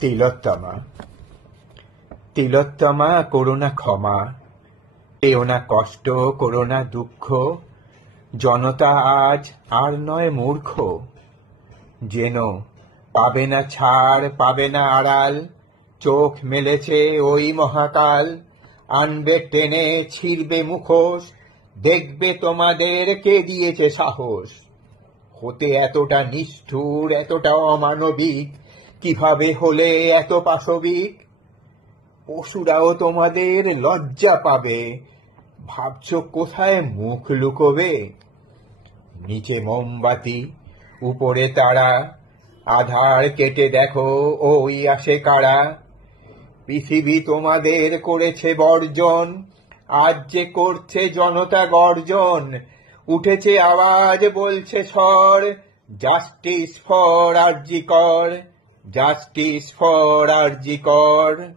তিলোত্তমা। তিলোত্তমা, corona ক্ষমা, পেও না কষ্ট, করোনা দুঃখ, জনতা আজ আর নয় মূর্খ। যেন পাবে না ছাড়, পাবে না আড়াল, চোখ মেলেছে ওই মহাকাল, আনবে টেনে, ছিঁড়বে মুখোশ, দেখবে তোমাদের কে দিয়েছে সাহস। হতে এতটা নিষ্ঠুর, এতটা অমানবিক, কিভাবে হলে এত পাশবিক? পশুরাও তোমাদের লজ্জা পাবে, ভাবছ কোথায় মুখ লুকোবে? নিচে মোমবাতি, উপরে তারা, আধার কেটে দেখো ওই আসে কারা। পৃথিবী তোমাদের করেছে বর্জন, আজ যে করছে জনতা গর্জন। উঠেছে আওয়াজ, বলছে স্বর, জাস্টিস ফর আরজি কর, জাস্টিস ফর আরজি কর।